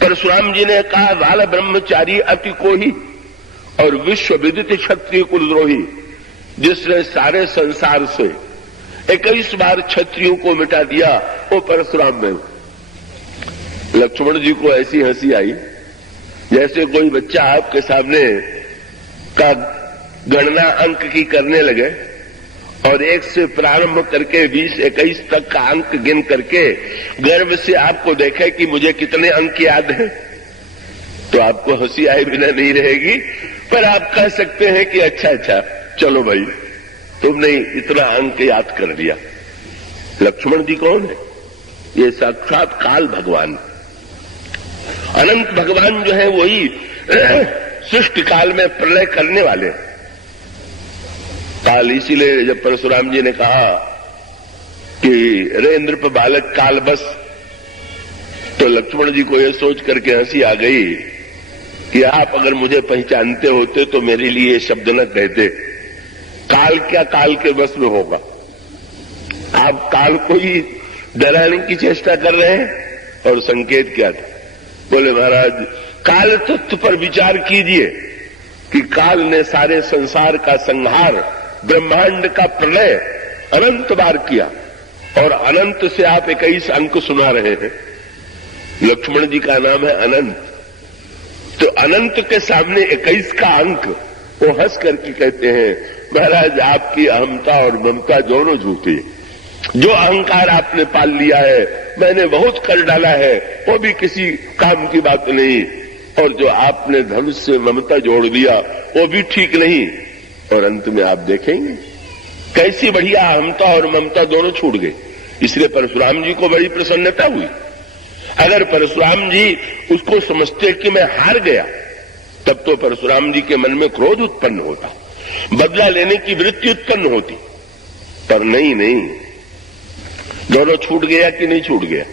परशुराम जी ने कहा, बाल ब्रह्मचारी अति कोही और विश्व विदित क्षत्रिय कुलद्रोही, जिसने सारे संसार से 21 बार क्षत्रियों को मिटा दिया, वो परशुराम में। लक्ष्मण जी को ऐसी हंसी आई जैसे कोई बच्चा आपके सामने का गणना अंक की करने लगे और 1 से प्रारंभ करके 20, 21 तक का अंक गिन करके गर्व से आपको देखे कि मुझे कितने अंक याद हैं, तो आपको हंसी आए बिना नहीं रहेगी। पर आप कह सकते हैं कि अच्छा चलो भाई, तुमने इतना अंक याद कर लिया। लक्ष्मण जी कौन है? ये साक्षात काल भगवान, अनंत भगवान जो है वही सृष्टि काल में प्रलय करने वाले काल। इसीलिए जब परशुराम जी ने कहा कि रे इंद्र बालक काल बस, तो लक्ष्मण जी को यह सोच करके हंसी आ गई कि आप अगर मुझे पहचानते होते तो मेरे लिए शब्द न कहते। काल क्या काल के बस में होगा? आप काल को ही डराने की चेष्टा कर रहे हैं। और संकेत क्या था? बोले महाराज, काल तत्व पर विचार कीजिए कि काल ने सारे संसार का संहार, ब्रह्मांड का प्रलय अनंत बार किया और अनंत से आप 21 अंक सुना रहे हैं। लक्ष्मण जी का नाम है अनंत, तो अनंत के सामने 21 का अंक वो हंस करके कहते हैं, महाराज आपकी अहमता और ममता दोनों झूठी। जो अहंकार आपने पाल लिया है, मैंने बहुत कर डाला है, वो भी किसी काम की बात नहीं। और जो आपने धनुष से ममता जोड़ दिया, वो भी ठीक नहीं। और अंत में आप देखेंगे कैसी बढ़िया अहमता और ममता दोनों छूट गई। इसलिए परशुराम जी को बड़ी प्रसन्नता हुई। अगर परशुराम जी उसको समझते कि मैं हार गया, तब तो परशुराम जी के मन में क्रोध उत्पन्न होता, बदला लेने की वृत्ति उत्पन्न होती। पर नहीं, दोनों छूट गया कि नहीं छूट गया?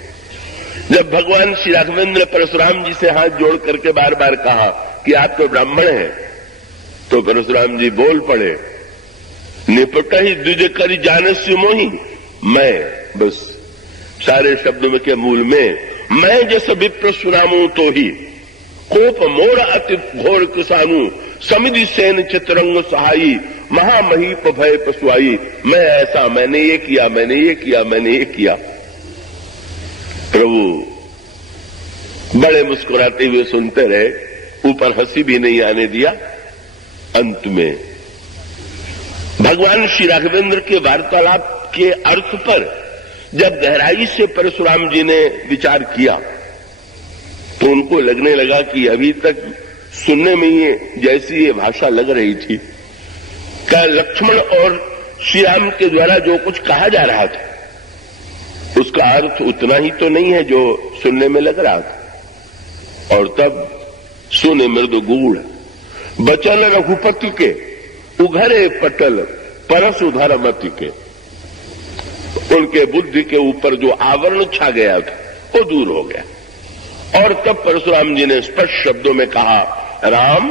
जब भगवान श्री राघवेंद्र परशुराम जी से हाथ जोड़ करके बार बार कहा कि आप तो ब्राह्मण हैं, तो परशुराम जी बोल पड़े, निपट ही द्विज कर जानस्य मोही। मैं, बस सारे शब्दों के मूल में मैं जैसे विप्र सुनामू तो ही, कोप मोर अति घोर किसानू, समिधि सेन चित्रंग सहाई, महामहीप भय पशुआई। मैं ऐसा, मैंने ये किया, मैंने ये किया, मैंने ये किया। प्रभु बड़े मुस्कुराते हुए सुनते रहे, ऊपर हंसी भी नहीं आने दिया। अंत में भगवान श्री राघवेंद्र के वार्तालाप के अर्थ पर जब गहराई से परशुराम जी ने विचार किया, तो उनको लगने लगा कि अभी तक सुनने में ये जैसी ये भाषा लग रही थी, क्या लक्ष्मण और श्री राम के द्वारा जो कुछ कहा जा रहा था उसका अर्थ उतना ही तो नहीं है जो सुनने में लग रहा था। और तब सुने मृदु गूढ़ बचन रघुपति के, उघरे पटल परस उधर मति के। उनके बुद्धि के ऊपर जो आवरण छा गया था वो दूर हो गया। और तब परशुराम जी ने स्पष्ट शब्दों में कहा, राम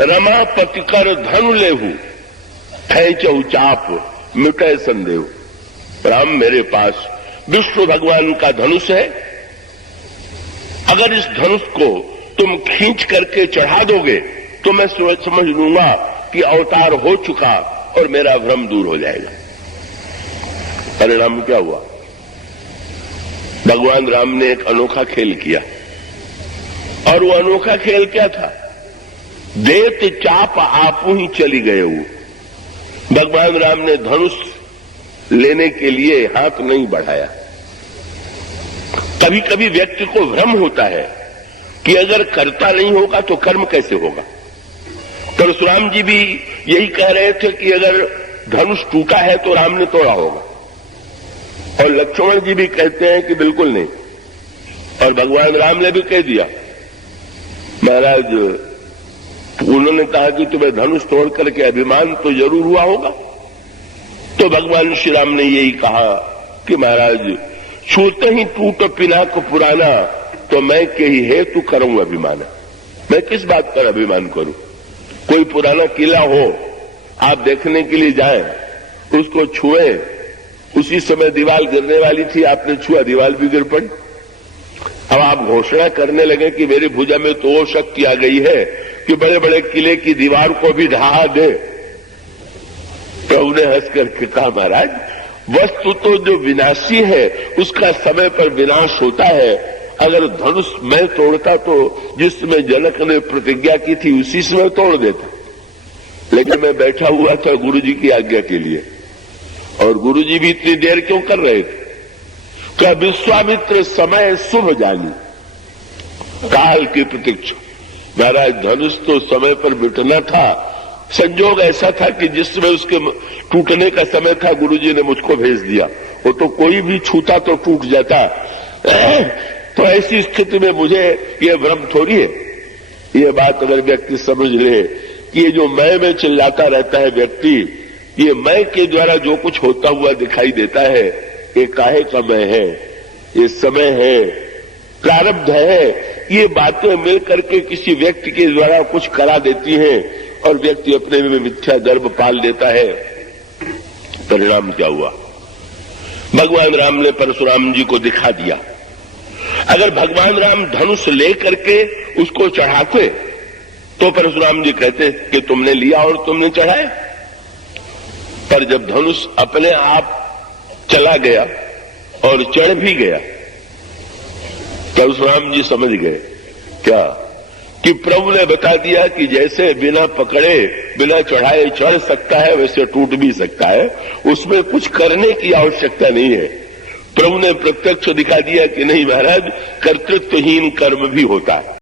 रमा पति कर धनु लेहू, खेचहु चाप मिटे संदेह। राम, मेरे पास विष्णु भगवान का धनुष है, अगर इस धनुष को तुम खींच करके चढ़ा दोगे तो मैं समझ लूंगा कि अवतार हो चुका और मेरा भ्रम दूर हो जाएगा। परिणाम क्या हुआ? भगवान राम ने एक अनोखा खेल किया। और वो अनोखा खेल क्या था? देत चाप आपू ही चली गए। वो भगवान राम ने धनुष लेने के लिए हाथ नहीं बढ़ाया। कभी कभी व्यक्ति को भ्रम होता है कि अगर करता नहीं होगा तो कर्म कैसे होगा। परशुराम जी भी यही कह रहे थे कि अगर धनुष टूटा है तो राम ने तोड़ा होगा, और लक्ष्मण जी भी कहते हैं कि बिल्कुल नहीं, और भगवान राम ने भी कह दिया। महाराज, उन्होंने कहा कि तुम्हें धनुष तोड़ करके अभिमान तो जरूर हुआ होगा। तो भगवान श्री राम ने यही कहा कि महाराज, छूते ही टूट पिनाक पुराना, तो मैं के ही हेतु करूं अभिमान। मैं किस बात पर अभिमान करूं? कोई पुराना किला हो, आप देखने के लिए जाएं, उसको छुए, उसी समय दीवार गिरने वाली थी, आपने छुआ, दीवार भी गिर पड़ी। अब आप घोषणा करने लगे कि मेरी भुजा में तो वो शक्ति आ गई है कि बड़े बड़े किले की दीवार को भी ढहा दे। प्रभु ने हंस करके कहा, महाराज वस्तु तो जो विनाशी है उसका समय पर विनाश होता है। अगर धनुष मैं तोड़ता तो जिसमें जनक ने प्रतिज्ञा की थी उसी समय तोड़ देता, लेकिन मैं बैठा हुआ था गुरु जी की आज्ञा के लिए। और गुरु जी भी इतनी देर क्यों कर रहे थे? क्या विश्वामित्र समय शुभ जानी, काल की प्रतीक्षा। महाराज धनुष तो समय पर मिटना था, संजोग ऐसा था कि जिसमें उसके टूटने का समय था गुरुजी ने मुझको भेज दिया। वो तो कोई भी छूता तो टूट जाता। तो ऐसी स्थिति में मुझे ये भ्रम थोड़ी है। ये बात अगर व्यक्ति समझ ले कि ये जो मैं चिल्लाता रहता है व्यक्ति, ये मैं के द्वारा जो कुछ होता हुआ दिखाई देता है, ये काहे का मैं है, ये समय है, प्रारब्ध है। ये बातें मिल करके किसी व्यक्ति के द्वारा कुछ करा देती हैं और व्यक्ति अपने में मिथ्या गर्भ पाल देता है। परिणाम क्या हुआ? भगवान राम ने परशुराम जी को दिखा दिया। अगर भगवान राम धनुष ले करके उसको चढ़ाते तो परशुराम जी कहते कि तुमने लिया और तुमने चढ़ाए। पर जब धनुष अपने आप चला गया और चढ़ भी गया, परशुराम जी समझ गए क्या कि प्रभु ने बता दिया कि जैसे बिना पकड़े बिना चढ़ाए चढ़ सकता है वैसे टूट भी सकता है, उसमें कुछ करने की आवश्यकता नहीं है। प्रभु ने प्रत्यक्ष दिखा दिया कि नहीं महाराज, कर्तृत्वहीन कर्म भी होता है।